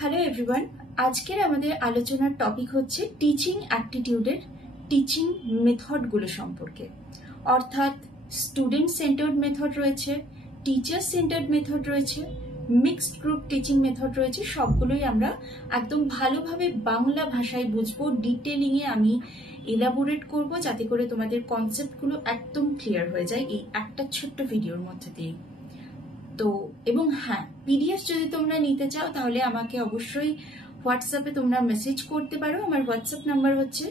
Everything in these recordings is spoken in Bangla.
হ্যালো এভরিওয়ান, আজকের আমাদের আলোচনার টপিক হচ্ছে টিচিং অ্যাপটিটিউডের টিচিং মেথডগুলো সম্পর্কে। অর্থাৎ স্টুডেন্ট সেন্টার্ড মেথড রয়েছে, টিচার সেন্টার্ড মেথড রয়েছে, মিক্সড গ্রুপ টিচিং মেথড রয়েছে। সবগুলোই আমরা একদম ভালোভাবে বাংলা ভাষায় বুঝবো, ডিটেলিংয়ে আমি এলাবোরেট করব, যাতে করে তোমাদের কনসেপ্টগুলো একদম ক্লিয়ার হয়ে যায় এই একটা ছোট্ট ভিডিওর মধ্যে দিয়ে। তো এবং হ্যাঁ, পিডিএফ যদি তোমরা নিতে চাও তাহলে আমাকে অবশ্যই হোয়াটসঅ্যাপে তোমরা মেসেজ করতে পারো। আমার হোয়াটসঅ্যাপ নাম্বার হচ্ছে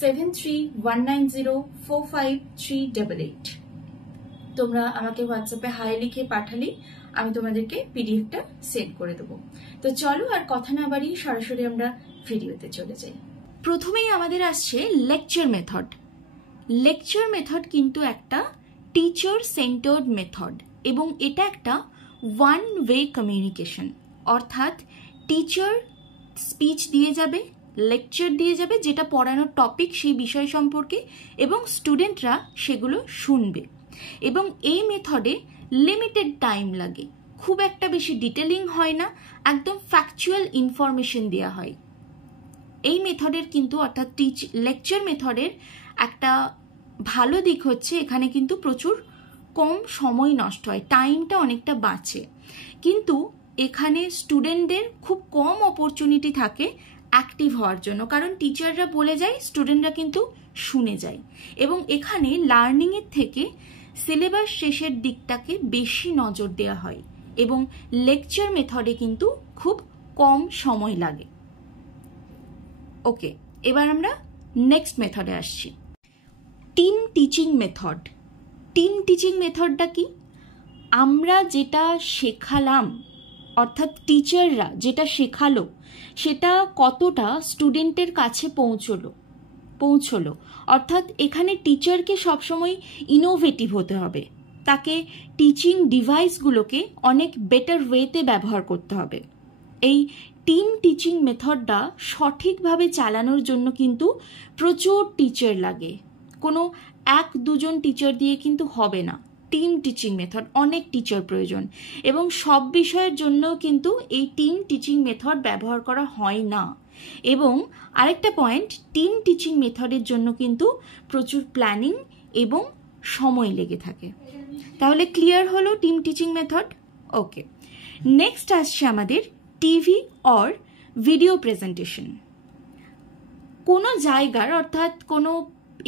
7319045388। তোমরা আমাকে হোয়াটসঅ্যাপে হাই লিখে পাঠালেই আমি তোমাদেরকে পিডিএফটা সেন্ড করে দেবো। তো চলো আর কথা না বাড়িয়ে সরাসরি আমরা ভিডিওতে চলে যাই। প্রথমেই আমাদের আসছে লেকচার মেথড। লেকচার মেথড কিন্তু একটা টিচার সেন্টার্ড মেথড এবং এটা একটা ওয়ান ওয়ে কমিউনিকেশন। অর্থাৎ টিচার স্পিচ দিয়ে যাবে, লেকচার দিয়ে যাবে, যেটা পড়ানোর টপিক সেই বিষয় সম্পর্কে, এবং স্টুডেন্টরা সেগুলো শুনবে। এবং এই মেথডে লিমিটেড টাইম লাগে, খুব একটা বেশি ডিটেলিং হয় না, একদম ফ্যাকচুয়াল ইনফরমেশন দেওয়া হয়। এই মেথডের কিন্তু অর্থাৎ লেকচার মেথডের একটা ভালো দিক হচ্ছে এখানে কিন্তু প্রচুর কম সময় নষ্ট হয়, টাইমটা অনেকটা বাঁচে। কিন্তু এখানে স্টুডেন্টদের খুব কম অপরচুনিটি থাকে অ্যাক্টিভ হওয়ার জন্য, কারণ টিচাররা বলে যায়, স্টুডেন্টরা কিন্তু শুনে যায়। এবং এখানে লার্নিংয়ের থেকে সিলেবাস শেষের দিকটাকে বেশি নজর দেওয়া হয় এবং লেকচার মেথডে কিন্তু খুব কম সময় লাগে। ওকে, এবার আমরা নেক্সট মেথডে আসছি, team teaching method. Team teaching মেথডটা কি? আমরা যেটা শেখালাম, অর্থাৎ টিচাররা যেটা শেখালো সেটা কতটা স্টুডেন্টের কাছে পৌঁছলো। অর্থাৎ এখানে টিচারকে সবসময় ইনোভেটিভ হতে হবে, তাকে টিচিং ডিভাইসগুলোকে অনেক বেটার ওয়েতে ব্যবহার করতে হবে। এই টিম টিচিং মেথডটা সঠিকভাবে চালানোর জন্য কিন্তু প্রচুর টিচার লাগে, কোনো এক দুজন টিচার দিয়ে কিন্তু হবে না। টিম টিচিং মেথড অনেক টিচার প্রয়োজন এবং সব বিষয়ের জন্য কিন্তু এই টিম টিচিং মেথড ব্যবহার করা হয় না। এবং আরেকটা পয়েন্ট, টিম টিচিং মেথডের জন্য কিন্তু প্রচুর প্ল্যানিং এবং সময় লেগে থাকে। তাহলে ক্লিয়ার হলো টিম টিচিং মেথড। ওকে, নেক্সট আসছে আমাদের টিভি অর ভিডিও প্রেজেন্টেশন। কোনো জায়গার অর্থাৎ কোনো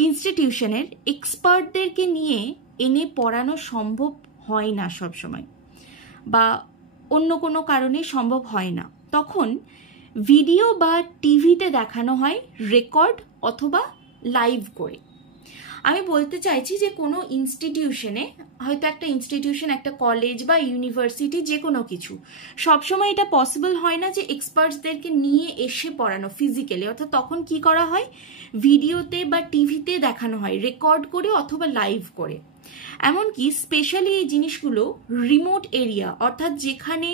ইনস্টিটিউশনের এক্সপার্টদেরকে নিয়ে এনে পড়ানো সম্ভব হয় না সবসময়, বা অন্য কোনো কারণে সম্ভব হয় না, তখন ভিডিও বা টিভিতে দেখানো হয় রেকর্ড অথবা লাইভ করে। আমি বলতে চাইছি যে কোনো ইনস্টিটিউশনে, হয়তো একটা ইনস্টিটিউশন, একটা কলেজ বা ইউনিভার্সিটি, যে কোনো কিছু, সবসময় এটা পসিবল হয় না যে এক্সপার্টসদেরকে নিয়ে এসে পড়ানো ফিজিক্যালি। অর্থাৎ তখন কি করা হয়, ভিডিওতে বা টিভিতে দেখানো হয় রেকর্ড করে অথবা লাইভ করে। এমনকি স্পেশালি এই জিনিসগুলো রিমোট এরিয়া, অর্থাৎ যেখানে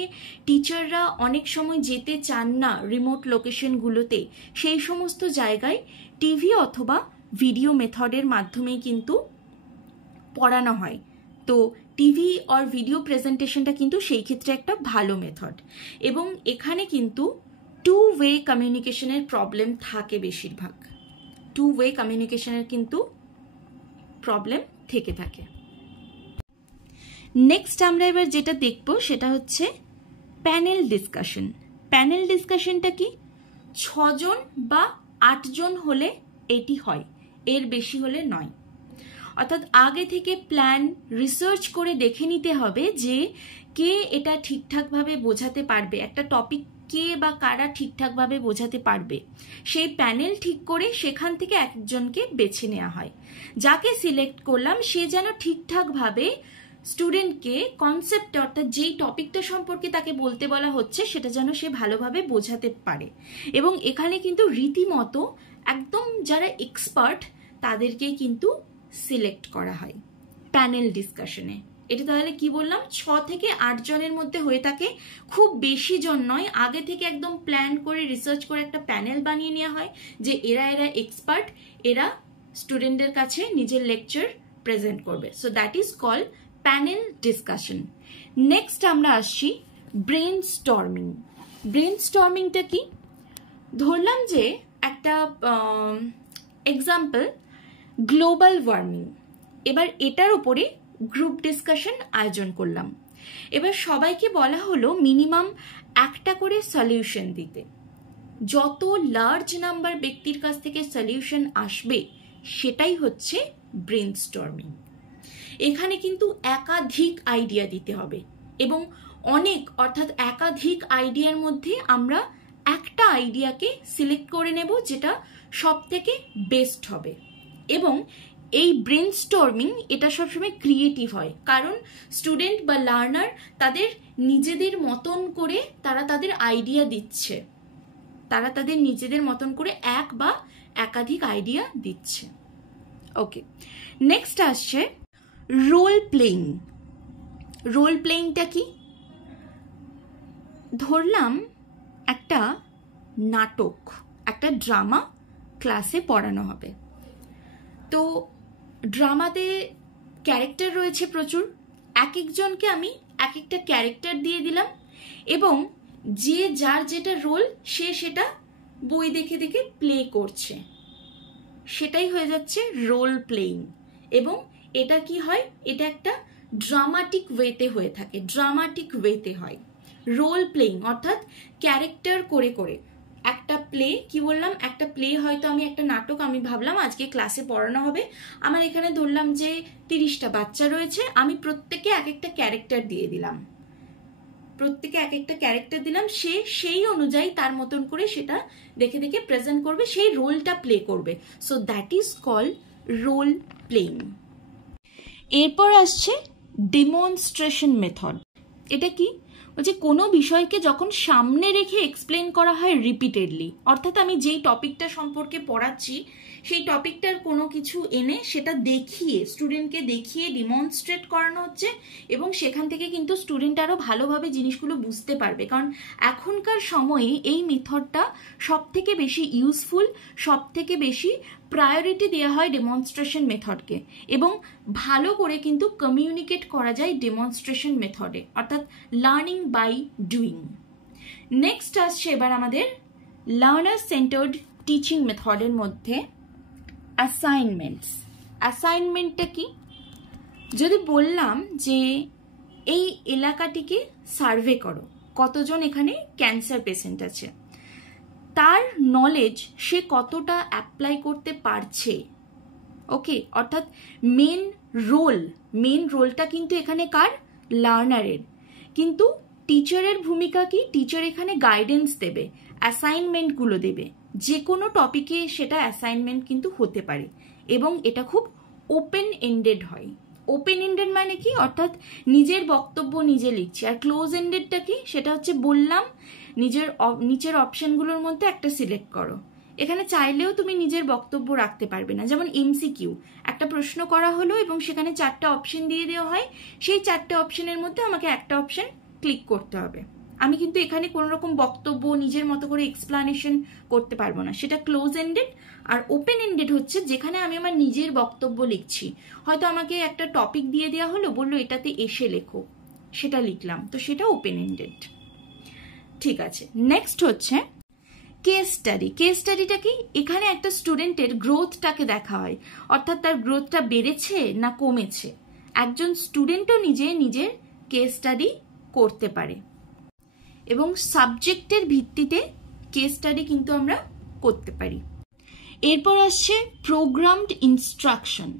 টিচাররা অনেক সময় যেতে চান না, রিমোট লোকেশনগুলোতে, সেই সমস্ত জায়গায় টিভি অথবা ভিডিও মেথডের মাধ্যমেই কিন্তু পড়ানো হয়। তো টিভি আর ভিডিও প্রেজেন্টেশনটা কিন্তু সেই ক্ষেত্রে একটা ভালো মেথড। এবং এখানে কিন্তু টু ওয়ে কমিউনিকেশনের প্রবলেম থাকে, বেশিরভাগ টু ওয়ে কমিউনিকেশনের কিন্তু প্রবলেম থেকে থাকে। নেক্সট আমরা এবার যেটা দেখব সেটা হচ্ছে প্যানেল ডিসকাশন। প্যানেল ডিসকাশনটা কি? 6 জন বা 8 জন হলে এটি হয়, এর বেশি হলে নয়। অর্থাৎ আগে থেকে প্ল্যান রিসার্চ করে দেখে নিতে হবে যে কে এটা ঠিকঠাকভাবে বোঝাতে পারবে, একটা টপিক কে বা কারা ঠিকঠাকভাবে বোঝাতে পারবে। সেই প্যানেল ঠিক করে সেখান থেকে একজনকে বেছে নেওয়া হয়। যাকে সিলেক্ট করলাম সে যেন ঠিকঠাকভাবে স্টুডেন্টকে কনসেপ্ট, অর্থাৎ যেই টপিকটা সম্পর্কে তাকে বলতে বলা হচ্ছে সেটা যেন সে ভালোভাবে বোঝাতে পারে। এবং এখানে কিন্তু রীতিমতো একদম যারা এক্সপার্ট তাদেরকেই কিন্তু সিলেক্ট করা হয় প্যানেল ডিসকাশনে। এটা তাহলে কি বললাম, 6 থেকে 8 জনের মধ্যে হয়ে থাকে, খুব বেশি জন নয়। আগে থেকে একদম প্ল্যান করে রিসার্চ করে একটা প্যানেল বানিয়ে নেওয়া হয় যে এরা এক্সপার্ট, এরা স্টুডেন্টদের কাছে নিজের লেকচার প্রেজেন্ট করবে। So that is called panel discussion. Next আমরা আসছি ব্রেন স্টর্মিং। ব্রেনস্টর্মিংটা কি? ধরলাম যে একটা এক্সাম্পল গ্লোবাল ওয়ার্মিং, এবার এটার উপরে গ্রুপ ডিসকাশন আয়োজন করলাম। এবার সবাইকে বলা হলো মিনিমাম একটা করে সলিউশন দিতে। যত লার্জ নাম্বার ব্যক্তির কাছ থেকে সলিউশন আসবে সেটাই হচ্ছে ব্রেনস্টর্মিং। এখানে কিন্তু একাধিক আইডিয়া দিতে হবে এবং অনেক অর্থাৎ একাধিক আইডিয়ার মধ্যে আমরা একটা আইডিয়াকে সিলেক্ট করে নেব যেটা সব থেকে বেস্ট হবে। এবং এই ব্রেনস্টর্মিং এটা সবসময় ক্রিয়েটিভ হয়, কারণ স্টুডেন্ট বা লার্নার তাদের নিজেদের মতন করে তারা তাদের আইডিয়া দিচ্ছে, তারা তাদের নিজেদের মতন করে এক বা একাধিক আইডিয়া দিচ্ছে। ওকে, নেক্সট আসছে রোল প্লেইং। রোল প্লেইংটা কি? ধরলাম একটা নাটক, একটা ড্রামা ক্লাসে পড়ানো হবে। তো ড্রামাতে ক্যারেক্টার রয়েছে প্রচুর, এক একজনকে আমি এক একটা ক্যারেক্টার দিয়ে দিলাম এবং যে যার যেটা রোল সে সেটা বই দেখে দেখে প্লে করছে, সেটাই হয়ে যাচ্ছে রোল প্লেইং। এবং এটা কি হয়, এটা একটা ড্রামাটিক ওয়েতে হয়ে থাকে, ড্রামাটিক ওয়েতে হয় রোল প্লেইং, অর্থাৎ ক্যারেক্টার করে করে একটা প্লে। কি বললাম, একটা প্লে হয়তো আমি একটা নাটক আমি ভাবলাম আজকে ক্লাসে পড়ানো হবে, আমার এখানে ধরলাম যে 30টা বাচ্চা রয়েছে, আমি প্রত্যেকে এক একটা ক্যারেক্টার দিয়ে দিলাম, প্রত্যেকে এক একটা ক্যারেক্টার দিলাম, সে সেই অনুযায়ী তার মতন করে সেটা দেখে দেখে প্রেজেন্ট করবে, সেই রোলটা প্লে করবে। So that is called role playing. এরপর আসছে ডেমনস্ট্রেশন মেথড। এটা কি? বলছে কোনো বিষয়কে যখন সামনে রেখে এক্সপ্লেন করা হয় রিপিটেডলি, অর্থাৎ আমি যেই টপিকটা সম্পর্কে পড়াচ্ছি সেই টপিকটার কোনো কিছু এনে সেটা দেখিয়ে স্টুডেন্টকে দেখিয়ে ডিমনস্ট্রেট করানো হচ্ছে এবং সেখান থেকে কিন্তু স্টুডেন্ট আরও ভালোভাবে জিনিসগুলো বুঝতে পারবে। কারণ এখনকার সময়ে এই মেথডটা সব থেকে বেশি ইউজফুল, সব থেকে বেশি প্রায়োরিটি দেওয়া হয় ডেমনস্ট্রেশন মেথডকে এবং ভালো করে কিন্তু কমিউনিকেট করা যায় ডেমনস্ট্রেশন মেথডে, অর্থাৎ লার্নিং বাই ডুইং। নেক্সট আসছে এবার আমাদের লার্নার সেন্টার্ড টিচিং মেথডের মধ্যে অ্যাসাইনমেন্টস। অ্যাসাইনমেন্টটা কি? যদি বললাম যে এই এলাকাটিকে সার্ভে করো, কতজন এখানে ক্যান্সার পেশেন্ট আছে, তার নলেজ সে কতটা অ্যাপ্লাই করতে পারছে। ওকে, অর্থাৎ মেন রোলটা কিন্তু এখানে কার? লার্নারের। কিন্তু টিচারের ভূমিকা কি? টিচার এখানে গাইডেন্স দেবে, অ্যাসাইনমেন্টগুলো দেবে, যে কোনো টপিকে সেটা অ্যাসাইনমেন্ট কিন্তু হতে পারে এবং এটা খুব ওপেন এন্ডেড হয়। ওপেন এন্ডেড মানে কি? অর্থাৎ নিজের বক্তব্য নিজে লিখছি। আর ক্লোজ এন্ডেডটা কি? সেটা হচ্ছে বললাম নিচের অপশনগুলোর মধ্যে একটা সিলেক্ট করো। এখানে চাইলেও তুমি নিজের বক্তব্য রাখতে পারবে না। যেমন এমসিকিউ, একটা প্রশ্ন করা হলো এবং সেখানে 4টা অপশন দিয়ে দেওয়া হয়, সেই 4টে অপশনের মধ্যে আমাকে একটা অপশন ক্লিক করতে হবে। আমি কিন্তু এখানে কোনো রকম বক্তব্য নিজের মতো করে এক্সপ্লানেশন করতে পারবো না, সেটা ক্লোজ এন্ডেড। আর ওপেন এন্ডেড হচ্ছে যেখানে আমি আমার নিজের বক্তব্য লিখছি। হয়তো আমাকে একটা টপিক দিয়ে দেওয়া হলো, বললো এটাতে এসে লেখো, সেটা লিখলাম, তো সেটা ওপেন এন্ডেড। ঠিক আছে, নেক্সট হচ্ছে কেস স্টাডি। কেস স্টাডিটা কি? এখানে একটা স্টুডেন্টের গ্রোথটাকে দেখা হয়, অর্থাৎ তার গ্রোথটা বেড়েছে না কমেছে। একজন স্টুডেন্টও নিজের কেস স্টাডি করতে পারে এবং সাবজেক্টের ভিত্তিতে কেস স্টাডি কিন্তু আমরা করতে পারি। এরপর আসছে প্রোগ্রামড ইনস্ট্রাকশন।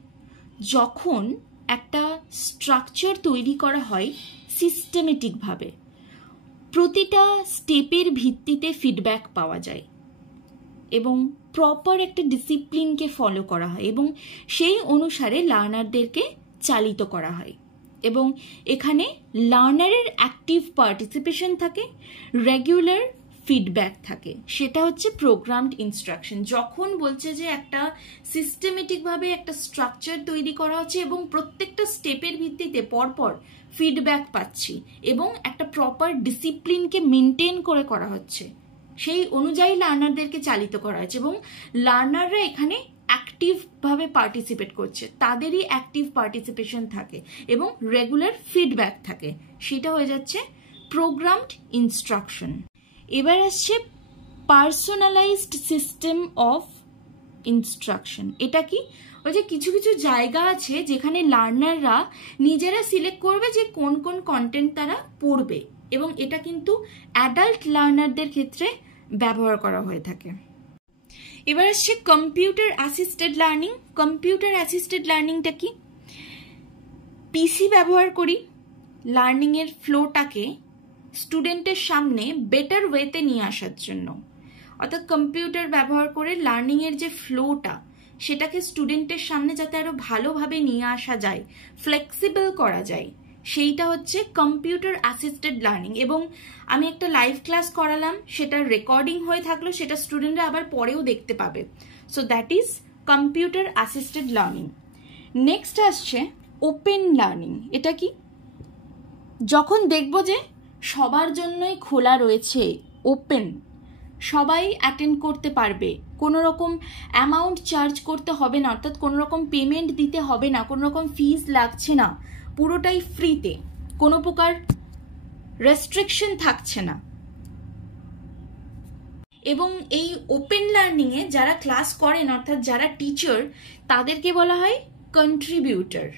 যখন একটা স্ট্রাকচার তৈরি করা হয় সিস্টেমেটিকভাবে, প্রতিটা স্টেপের ভিত্তিতে ফিডব্যাক পাওয়া যায় এবং প্রপার একটা ডিসিপ্লিনকে ফলো করা হয় এবং সেই অনুসারে লার্নারদেরকে চালিত করা হয় এবং এখানে লার্নারের অ্যাক্টিভ পার্টিসিপেশন থাকে, রেগুলার ফিডব্যাক থাকে, সেটা হচ্ছে প্রোগ্রামড ইনস্ট্রাকশন। যখন বলছে যে একটা সিস্টেমেটিকভাবে একটা স্ট্রাকচার তৈরি করা হচ্ছে এবং প্রত্যেকটা স্টেপের ভিত্তিতে পরপর ফিডব্যাক পাচ্ছি এবং একটা প্রপার ডিসিপ্লিনকে মেনটেন করে করা হচ্ছে, সেই অনুযায়ী লার্নারদেরকে চালিত করা হচ্ছে এবং লার্নাররা এখানে অ্যাক্টিভভাবে পার্টিসিপেট করছে, তাদেরই অ্যাক্টিভ পার্টিসিপেশন থাকে এবং রেগুলার ফিডব্যাক থাকে, সেটা হয়ে যাচ্ছে প্রোগ্রামড ইনস্ট্রাকশন। এবার আসছে পার্সোনালাইজড সিস্টেম অফ ইনস্ট্রাকশন। এটা কি? ওই যে কিছু কিছু জায়গা আছে যেখানে লার্নাররা নিজেরা সিলেক্ট করবে যে কোন কোন কন্টেন্ট তারা পড়বে, এবং এটা কিন্তু অ্যাডাল্ট লার্নারদের ক্ষেত্রে ব্যবহার করা হয়ে থাকে। এবার আসছে computer assisted learning. Computer assisted লার্নিংটা কি? পিসি ব্যবহার করি লার্নিংয়ের ফ্লোটাকে স্টুডেন্টের সামনে বেটার ওয়েতে নিয়ে আসার জন্য। অর্থাৎ কম্পিউটার ব্যবহার করে লার্নিংয়ের যে ফ্লোটা সেটাকে স্টুডেন্টের সামনে যাতে আরো ভালোভাবে নিয়ে আসা যায়, ফ্লেক্সিবল করা যায়, সেইটা হচ্ছে কম্পিউটার অ্যাসিস্টেড লার্নিং। এবং আমি একটা লাইভ ক্লাস করালাম, সেটা রেকর্ডিং হয়ে থাকলো, সেটা স্টুডেন্টরা আবার পরেও দেখতে পাবে। So that is computer assisted learning. Next আসছে ওপেন লার্নিং। এটা কি? যখন দেখব যে সবার জন্যই খোলা রয়েছে, ওপেন, সবাই অ্যাটেন্ড করতে পারবে, কোনো রকম অ্যামাউন্ট চার্জ করতে হবে না, অর্থাৎ কোনো রকম পেমেন্ট দিতে হবে না, কোনো রকম ফিজ লাগছে না, পুরোটাই ফ্রিতে, কোনো প্রকার রেস্ট্রিকশন থাকছে না। এবং এই ওপেন লার্নিংয়ে যারা ক্লাস করেন, অর্থাৎ যারা টিচার, তাদেরকে বলা হয় কন্ট্রিবিউটর।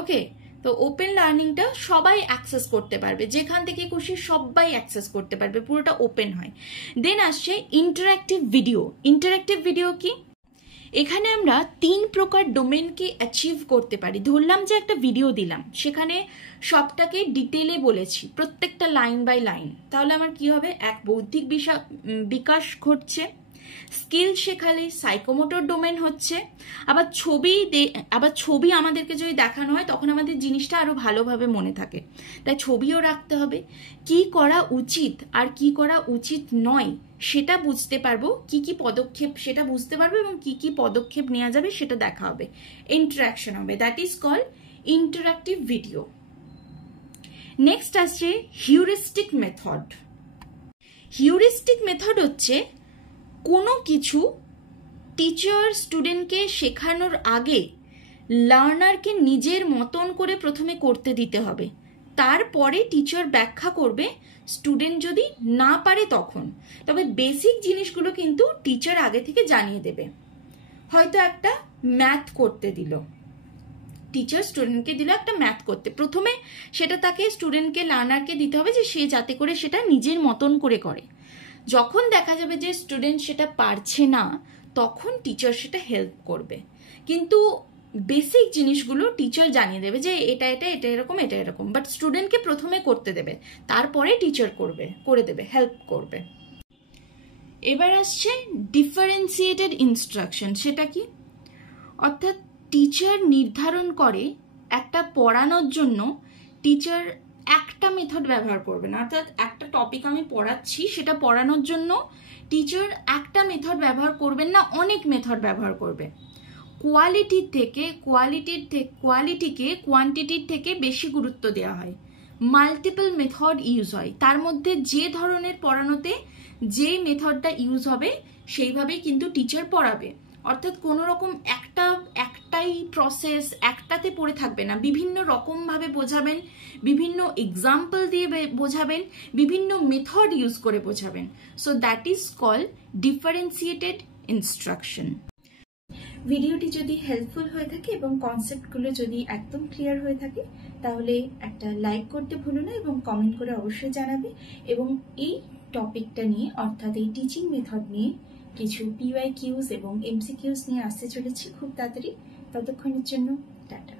ওকে, তো ওপেন লার্নিংটা সবাই অ্যাক্সেস করতে পারবে, যেখান থেকে খুশি সবাই অ্যাক্সেস করতে পারবে, পুরোটা ওপেন হয়। দেন আসছে ইন্টারঅ্যাক্টিভ ভিডিও। ইন্টারঅ্যাক্টিভ ভিডিও কি? এখানে আমরা 3 প্রকার ডোমেনকে অ্যাচিভ করতে পারি। ধরলাম যে একটা ভিডিও দিলাম, সেখানে সবটাকে ডিটেলে বলেছি, প্রত্যেকটা লাইন বাই লাইন, তাহলে আমার কি হবে? এক, বৌদ্ধিক বিকাশ ঘটছে, স্কিল শেখালে সাইকোমোটর ডোমেন হচ্ছে। আবার ছবি আমাদেরকে যদি দেখানো হয় তখন আমাদের জিনিসটা আরো ভালোভাবে মনে থাকে, তাই ছবিও রাখতে হবে। কি করা উচিত আর কি করা উচিত নয় সেটা বুঝতে পারবো, কি কি পদক্ষেপ সেটা বুঝতে পারবো, এবং কি কি পদক্ষেপ নেওয়া যাবে সেটা দেখা হবে, ইন্টারাকশন হবে। That is called interactive video. Next আসছে হিউরিস্টিক মেথড। হিউরিস্টিক মেথড হচ্ছে কোনো কিছু টিচার স্টুডেন্টকে শেখানোর আগে লার্নারকে নিজের মতন করে প্রথমে করতে দিতে হবে, তারপরে টিচার ব্যাখ্যা করবে, স্টুডেন্ট যদি না পারে তখন। তবে বেসিক জিনিসগুলো কিন্তু টিচার আগে থেকে জানিয়ে দেবে। হয়তো একটা ম্যাথ করতে দিল, টিচার স্টুডেন্টকে দিল একটা ম্যাথ করতে, প্রথমে সেটা তাকে স্টুডেন্টকে লার্নারকে দিতে হবে যে সে যাতে করে সেটা নিজের মতন করে করে। যখন দেখা যাবে যে স্টুডেন্ট সেটা পারছে না, তখন টিচার সেটা হেল্প করবে। কিন্তু বেসিক জিনিসগুলো টিচার জানিয়ে দেবে যে এটা এটা এটা এরকম এটা এরকম, বাট স্টুডেন্টকে প্রথমে করতে দেবে, তারপরে টিচার করে দেবে, হেল্প করবে। এবার আসছে ডিফারেন্সিয়েটেড ইনস্ট্রাকশন। সেটা কি? অর্থাৎ টিচার নির্ধারণ করে একটা পড়ানোর জন্য টিচার একটা মেথড ব্যবহার করবে না, অর্থাৎ একটা টপিক আমি পড়াচ্ছি, সেটা পড়ানোর জন্য টিচার একটা মেথড ব্যবহার করবেন না, অনেক মেথড ব্যবহার করবে। কোয়ালিটিকে কোয়ান্টিটির থেকে বেশি গুরুত্ব দেওয়া হয়, মাল্টিপল মেথড ইউজ হয়, তার মধ্যে যে ধরনের পড়ানোতে যে মেথডটা ইউজ হবে সেইভাবেই কিন্তু টিচার পড়াবে। অর্থাৎ কোনো রকম একটাই প্রসেস একটাতে পড়ে থাকবে না, বিভিন্ন রকম ভাবে বোঝাবেন, বিভিন্ন এক্সাম্পল দিয়ে বোঝাবেন, বিভিন্ন মেথড ইউজ করে বোঝাবেন। So that is called differentiated instruction. ভিডিওটি যদি হেল্পফুল হয়ে থাকে এবং কনসেপ্টগুলো যদি একদম ক্লিয়ার হয়ে থাকে, তাহলে একটা লাইক করতে ভুলো না এবং কমেন্ট করে অবশ্যই জানাবে। এবং এই টপিকটা নিয়ে, অর্থাৎ এই টিচিং মেথড নিয়ে কিছু PYQs এবং MCQs নিয়ে আসতে চলেছি খুব তাড়াতাড়ি। ততক্ষণের জন্য টাটা।